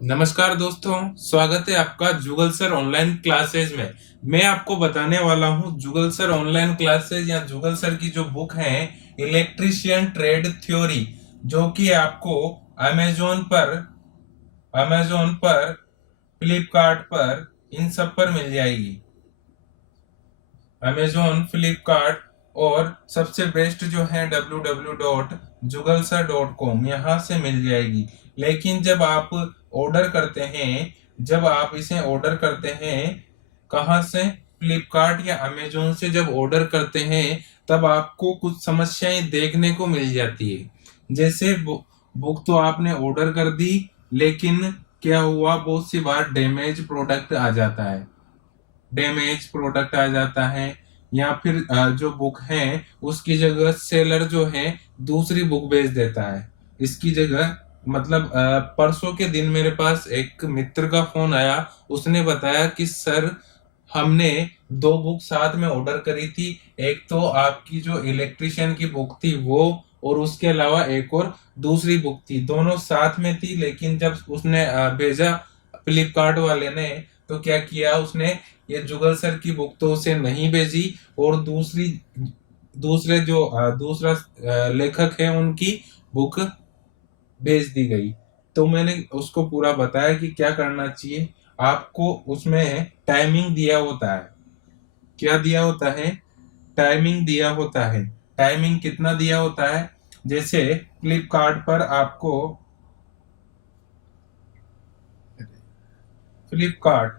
नमस्कार दोस्तों, स्वागत है आपका जुगल सर ऑनलाइन क्लासेज में। मैं आपको बताने वाला हूँ जुगल सर ऑनलाइन क्लासेज या जुगल सर की जो बुक है इलेक्ट्रीशियन ट्रेड थ्योरी, जो कि आपको अमेजोन पर फ्लिपकार्ट पर इन सब पर मिल जाएगी। अमेजोन, फ्लिपकार्ट और सबसे बेस्ट जो है www.jugalsar.com, यहाँ से मिल जाएगी। लेकिन जब आप इसे ऑर्डर करते हैं कहाँ से, फ्लिपकार्ट या अमेजोन से जब ऑर्डर करते हैं तब आपको कुछ समस्याएं देखने को मिल जाती है। जैसे बुक तो आपने ऑर्डर कर दी, लेकिन क्या हुआ, बहुत सी बार डैमेज प्रोडक्ट आ जाता है, या फिर जो बुक है उसकी जगह सेलर जो है दूसरी बुक भेज देता है इसकी जगह। मतलब परसों के दिन मेरे पास एक मित्र का फोन आया। उसने बताया कि सर, हमने दो बुक साथ में ऑर्डर करी थी। एक तो आपकी जो इलेक्ट्रिशियन की बुक थी वो, और उसके अलावा एक और दूसरी बुक थी, दोनों साथ में थी। लेकिन जब उसने भेजा फ्लिपकार्ट वाले ने, तो क्या किया उसने, ये जुगल सर की बुक तो उसे नहीं भेजी, और दूसरा लेखक है उनकी बुक भेज दी गई। तो मैंने उसको पूरा बताया कि क्या करना चाहिए। आपको उसमें टाइमिंग दिया होता है। क्या दिया होता है? टाइमिंग दिया होता है। टाइमिंग कितना दिया होता है? जैसे फ्लिपकार्ट पर आपको फ्लिपकार्ट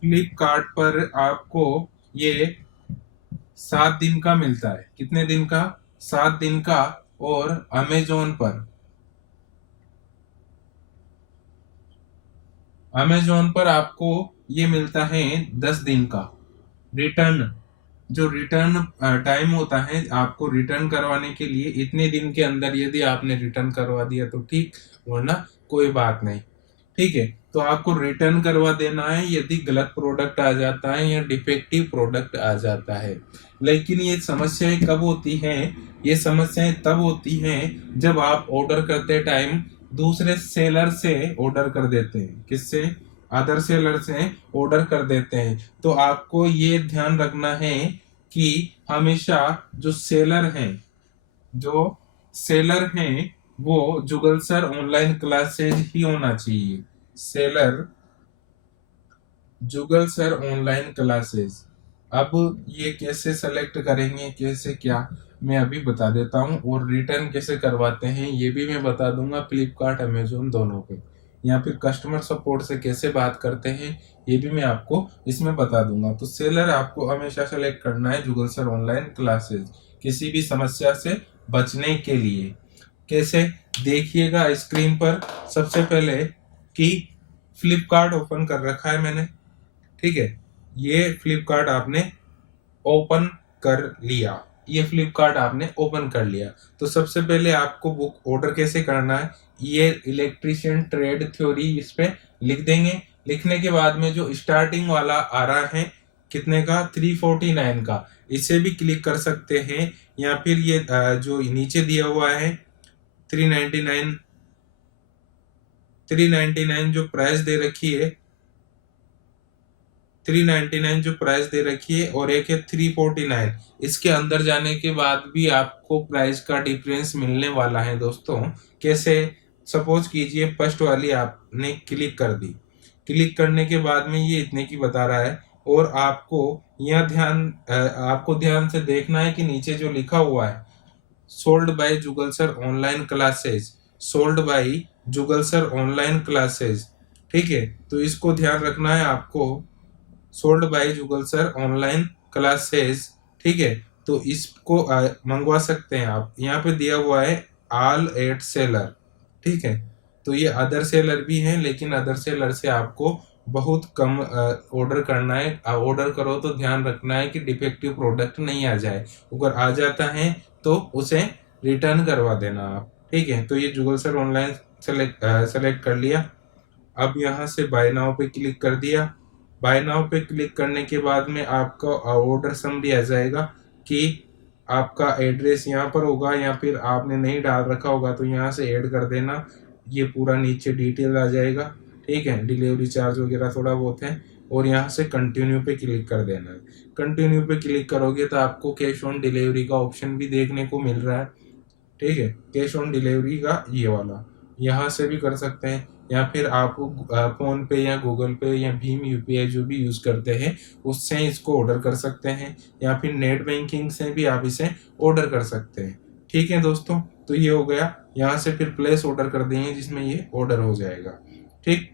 फ्लिपकार्ट पर आपको ये 7 दिन का मिलता है। कितने दिन का? 7 दिन का। और अमेजोन पर आपको ये मिलता है 10 दिन का। रिटर्न जो रिटर्न टाइम होता है आपको रिटर्न करवाने के लिए, इतने दिन के अंदर यदि आपने रिटर्न करवा दिया तो ठीक, वरना कोई बात नहीं। ठीक है, तो आपको रिटर्न करवा देना है यदि गलत प्रोडक्ट आ जाता है या डिफेक्टिव प्रोडक्ट आ जाता है। लेकिन ये समस्याएं कब होती हैं? ये समस्याएं तब होती हैं जब आप ऑर्डर करते टाइम दूसरे सेलर से ऑर्डर कर देते हैं। किससे? अदर सेलर से ऑर्डर कर देते हैं। तो आपको ये ध्यान रखना है कि हमेशा जो सेलर हैं वो जुगल सर ऑनलाइन क्लासेज ही होना चाहिए। सेलर जुगल सर ऑनलाइन क्लासेस। अब ये कैसे सेलेक्ट करेंगे, कैसे क्या, मैं अभी बता देता हूँ। और रिटर्न कैसे करवाते हैं ये भी मैं बता दूंगा, फ्लिपकार्ट अमेजोन दोनों पे। या फिर कस्टमर सपोर्ट से कैसे बात करते हैं ये भी मैं आपको इसमें बता दूंगा। तो सेलर आपको हमेशा सेलेक्ट करना है जुगल सर ऑनलाइन क्लासेस, किसी भी समस्या से बचने के लिए। कैसे? देखिएगा स्क्रीन पर। सबसे पहले कि फ्लिपकार्ट ओपन कर रखा है मैंने। ठीक है, ये फ्लिपकार्ट आपने ओपन कर लिया। तो सबसे पहले आपको बुक ऑर्डर कैसे करना है, ये इलेक्ट्रिशियन ट्रेड थ्योरी इस पे लिख देंगे। लिखने के बाद में जो स्टार्टिंग वाला आ रहा है, कितने का? 349 का, इसे भी क्लिक कर सकते हैं। या फिर ये जो नीचे दिया हुआ है 399 399 जो प्राइस दे रखी है, 399 जो प्राइस दे रखी है, और एक है 349, इसके अंदर जाने के बाद भी आपको प्राइस का डिफरेंस मिलने वाला है दोस्तों। कैसे? सपोज कीजिए फर्स्ट वाली आपने क्लिक कर दी। क्लिक करने के बाद में ये इतने की बता रहा है, और आपको ध्यान से देखना है कि नीचे जो लिखा हुआ है sold by Jugal sir online classes, sold by Jugal sir online classes. ठीक है, तो इसको ध्यान रखना है आपको, sold by Jugal sir online classes. ठीक है, तो इसको मंगवा सकते हैं आप। यहाँ पे दिया हुआ है ऑल एट सेलर। ठीक है, तो ये अदर सेलर भी हैं, लेकिन अदर सेलर से आपको बहुत कम ऑर्डर करना है। ऑर्डर करो तो ध्यान रखना है कि डिफेक्टिव प्रोडक्ट नहीं आ जाए। अगर आ जाता है तो उसे रिटर्न करवा देना आप। ठीक है, तो ये जुगल सर ऑनलाइन सेलेक्ट कर लिया। अब यहाँ से बाय नाउ पे क्लिक कर दिया। बाय नाउ पे क्लिक करने के बाद में आपका ऑर्डर समरी आ जाएगा कि आपका एड्रेस यहाँ पर होगा, या फिर आपने नहीं डाल रखा होगा तो यहाँ से ऐड कर देना। ये पूरा नीचे डिटेल आ जाएगा, ठीक है। डिलीवरी चार्ज वगैरह थोड़ा बहुत है, और यहाँ से कंटिन्यू पे क्लिक कर देना है। कंटिन्यू पे क्लिक करोगे तो आपको कैश ऑन डिलीवरी का ऑप्शन भी देखने को मिल रहा है, ठीक है। कैश ऑन डिलीवरी का ये वाला यहाँ से भी कर सकते हैं, या फिर आप फोन पे या गूगल पे या भीम यूपीआई जो भी यूज करते हैं उससे इसको ऑर्डर कर सकते हैं, या फिर नेट बैंकिंग से भी आप इसे ऑर्डर कर सकते हैं, ठीक है दोस्तों। तो ये हो गया, यहाँ से फिर प्लेस ऑर्डर कर देंगे जिसमें ये ऑर्डर हो जाएगा, ठीक।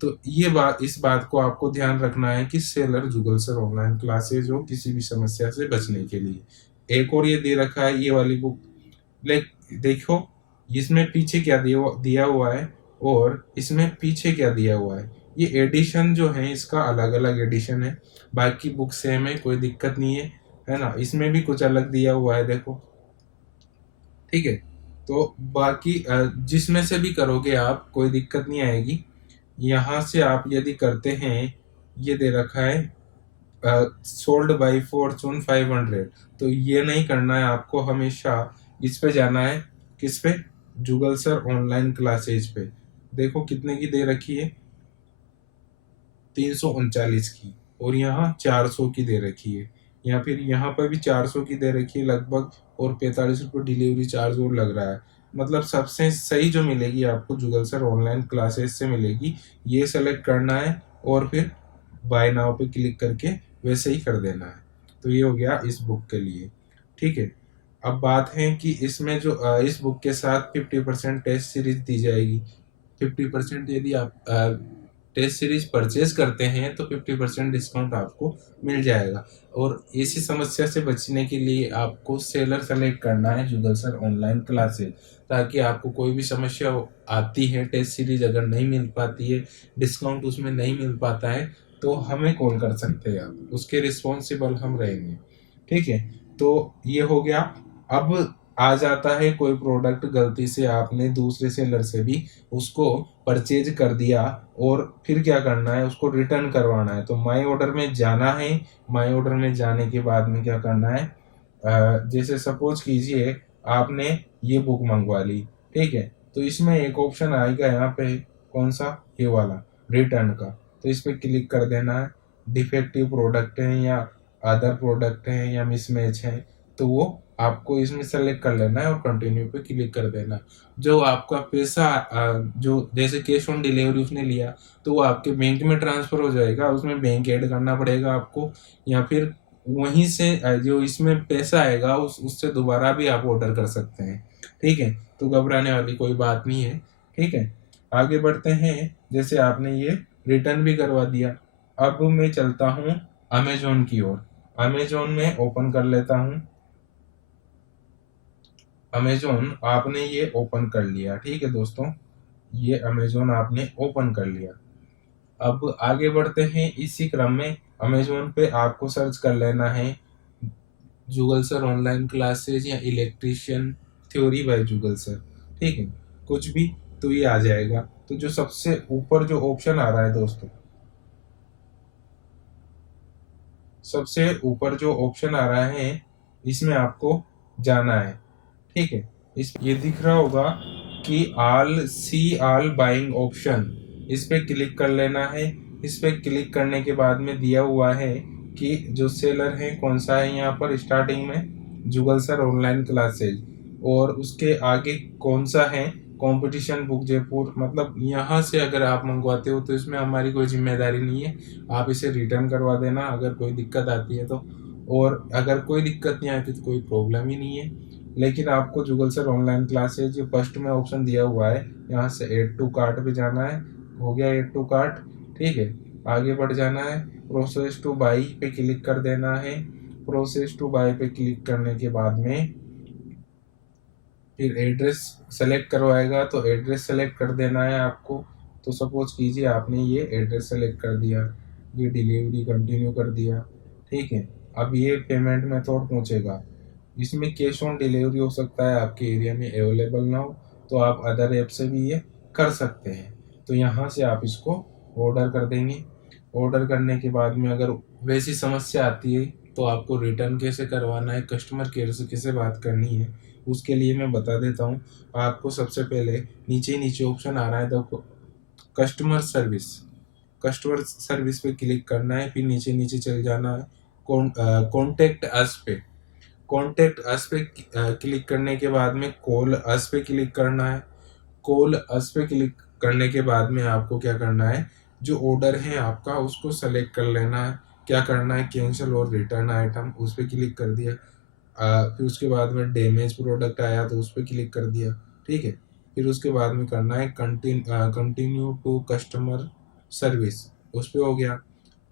तो ये बात, इस बात को आपको ध्यान रखना है कि सेलर जुगल सर ऑनलाइन क्लासेज हो किसी भी समस्या से बचने के लिए। एक और ये दे रखा है ये वाली बुक, लाइक देखो इसमें पीछे क्या दिया हुआ है और इसमें पीछे क्या दिया हुआ है। ये एडिशन जो है इसका अलग अलग एडिशन है, बाकी बुक सेम है, कोई दिक्कत नहीं है ना। इसमें भी कुछ अलग दिया हुआ है देखो, ठीक है। तो बाकी जिसमें से भी करोगे आप कोई दिक्कत नहीं आएगी। यहाँ से आप यदि करते हैं, ये दे रखा है सोल्ड बाई फॉर्चून 500, तो ये नहीं करना है आपको, हमेशा इस पे जाना है, किस पे, जुगल सर ऑनलाइन क्लासेज पे। देखो कितने की दे रखी है, 339 की, और यहाँ 400 की दे रखी है, या फिर यहाँ पर भी 400 की दे रखी है लगभग, और 45 रुपये डिलीवरी चार्ज और लग रहा है। मतलब सबसे सही जो मिलेगी आपको जुगल सर ऑनलाइन क्लासेस से मिलेगी, ये सेलेक्ट करना है और फिर बाय नाउ पे क्लिक करके वैसे ही कर देना है। तो ये हो गया इस बुक के लिए, ठीक है। अब बात है कि इसमें जो इस बुक के साथ 50% टेस्ट सीरीज दी जाएगी। 50% यदि आप टेस्ट सीरीज परचेज करते हैं तो 50% डिस्काउंट आपको मिल जाएगा। और इसी समस्या से बचने के लिए आपको सेलर सेलेक्ट करना है जुगल सर ऑनलाइन क्लासेज, ताकि आपको कोई भी समस्या आती है, टेस्ट सीरीज अगर नहीं मिल पाती है, डिस्काउंट उसमें नहीं मिल पाता है, तो हमें कॉल कर सकते हैं आप, उसके रिस्पॉन्सिबल हम रहेंगे, ठीक है। तो ये हो गया। अब आ जाता है कोई प्रोडक्ट गलती से आपने दूसरे सेलर से भी उसको परचेज कर दिया, और फिर क्या करना है, उसको रिटर्न करवाना है। तो माई ऑर्डर में जाना है। माई ऑर्डर में जाने के बाद में क्या करना है, जैसे सपोज कीजिए आपने ये बुक मंगवा ली, ठीक है। तो इसमें एक ऑप्शन आएगा यहाँ पे, कौन सा, ये वाला, रिटर्न का। तो इस पर क्लिक कर देना है। डिफेक्टिव प्रोडक्ट है या अदर प्रोडक्ट है या मिसमैच है, तो वो आपको इसमें सेलेक्ट कर लेना है और कंटिन्यू पे क्लिक कर देना। जो आपका पैसा जो जैसे कैश ऑन डिलीवरी उसने लिया, तो वो आपके बैंक में ट्रांसफर हो जाएगा, उसमें बैंक ऐड करना पड़ेगा आपको, या फिर वहीं से जो इसमें पैसा आएगा उससे दोबारा भी आप ऑर्डर कर सकते हैं, ठीक है। तो घबराने वाली कोई बात नहीं है, ठीक है। आगे बढ़ते हैं। जैसे आपने ये रिटर्न भी करवा दिया, अब मैं चलता हूँ अमेजोन की ओर। अमेजोन में ओपन कर लेता हूँ। अमेजोन आपने ये ओपन कर लिया, ठीक है दोस्तों, ये अमेजोन आपने ओपन कर लिया। अब आगे बढ़ते हैं इसी क्रम में। अमेजोन पे आपको सर्च कर लेना है जुगल सर ऑनलाइन क्लासेज या electrician theory by Jugal sir, ठीक है, कुछ भी, तो ये आ जाएगा। तो जो सबसे ऊपर जो ऑप्शन आ रहा है दोस्तों, सबसे ऊपर जो ऑप्शन आ रहा है इसमें आपको जाना है, ठीक है। इस ये दिख रहा होगा कि ऑल बाइंग ऑप्शन, इस पे क्लिक कर लेना है। इस पे क्लिक करने के बाद में दिया हुआ है कि जो सेलर है कौन सा है, यहाँ पर स्टार्टिंग में जुगल सर ऑनलाइन क्लासेज, और उसके आगे कौन सा है, कंपटीशन बुक जयपुर। मतलब यहाँ से अगर आप मंगवाते हो तो इसमें हमारी कोई जिम्मेदारी नहीं है, आप इसे रिटर्न करवा देना अगर कोई दिक्कत आती है तो। और अगर कोई दिक्कत नहीं आती तो कोई प्रॉब्लम ही नहीं है। लेकिन आपको जुगल सर ऑनलाइन क्लासेज जो फर्स्ट में ऑप्शन दिया हुआ है, यहाँ से ऐड टू कार्ट पे जाना है। हो गया ऐड टू कार्ट, ठीक है। आगे बढ़ जाना है, प्रोसेस टू बाई पे क्लिक कर देना है। प्रोसेस टू बाई पे क्लिक करने के बाद में फिर एड्रेस सेलेक्ट करवाएगा, तो एड्रेस सेलेक्ट कर देना है आपको। तो सपोज कीजिए आपने ये एड्रेस सेलेक्ट कर दिया, ये डिलीवरी कंटिन्यू कर दिया, ठीक है। अब ये पेमेंट मेथड पूछेगा, इसमें कैश ऑन डिलीवरी हो सकता है आपके एरिया में अवेलेबल ना हो, तो आप अदर ऐप से भी ये कर सकते हैं। तो यहाँ से आप इसको ऑर्डर कर देंगे। ऑर्डर करने के बाद में अगर वैसी समस्या आती है तो आपको रिटर्न कैसे करवाना है, कस्टमर केयर से कैसे बात करनी है, उसके लिए मैं बता देता हूँ। आपको सबसे पहले नीचे ऑप्शन आ रहा है, देखो कस्टमर सर्विस, कस्टमर सर्विस पे क्लिक करना है, फिर नीचे नीचे चल जाना है। कॉन्टेक्ट अस पे, कॉन्टेक्ट अस पे क्लिक करने के बाद में कॉल अस पे क्लिक करना है। कॉल अस पे क्लिक करने के बाद में आपको क्या करना है, जो ऑर्डर है आपका उसको सेलेक्ट कर लेना है। क्या करना है, कैंसिल और रिटर्न आइटम, उस पर क्लिक कर दिया। फिर उसके बाद में डैमेज प्रोडक्ट आया तो उस पर क्लिक कर दिया, ठीक है। फिर उसके बाद में करना है कंटिन्यू टू कस्टमर सर्विस, उस पर हो गया।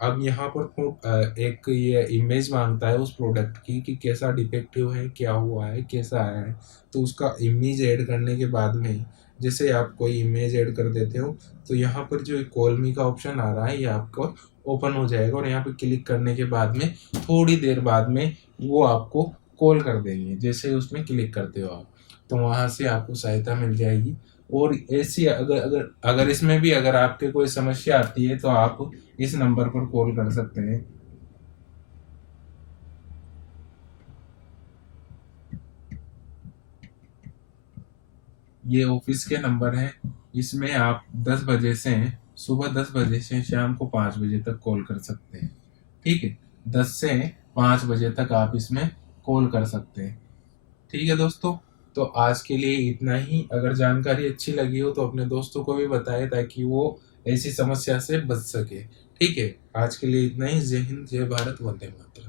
अब यहाँ पर एक ये इमेज मांगता है उस प्रोडक्ट की कि कैसा डिफेक्टिव है, क्या हुआ है, कैसा आया है। तो उसका इमेज ऐड करने के बाद में, जैसे आप कोई इमेज ऐड कर देते हो, तो यहाँ पर जो कॉल मी का ऑप्शन आ रहा है ये आपको ओपन हो जाएगा, और यहाँ पे क्लिक करने के बाद में थोड़ी देर बाद में वो आपको कॉल कर देंगे। जैसे उसमें क्लिक करते हो आप, तो वहाँ से आपको सहायता मिल जाएगी। और ऐसी अगर अगर अगर इसमें भी अगर आपके कोई समस्या आती है तो आप इस नंबर पर कॉल कर सकते हैं। ये ऑफिस के नंबर हैं, इसमें आप 10 बजे से, सुबह 10 बजे से शाम को 5 बजे तक कॉल कर सकते हैं, ठीक है। 10 से 5 बजे तक आप इसमें कॉल कर सकते हैं, ठीक है दोस्तों। तो आज के लिए इतना ही। अगर जानकारी अच्छी लगी हो तो अपने दोस्तों को भी बताएं ताकि वो ऐसी समस्या से बच सके, ठीक है। आज के लिए इतना ही। जय हिंद, जय भारत, वंदे मातरम।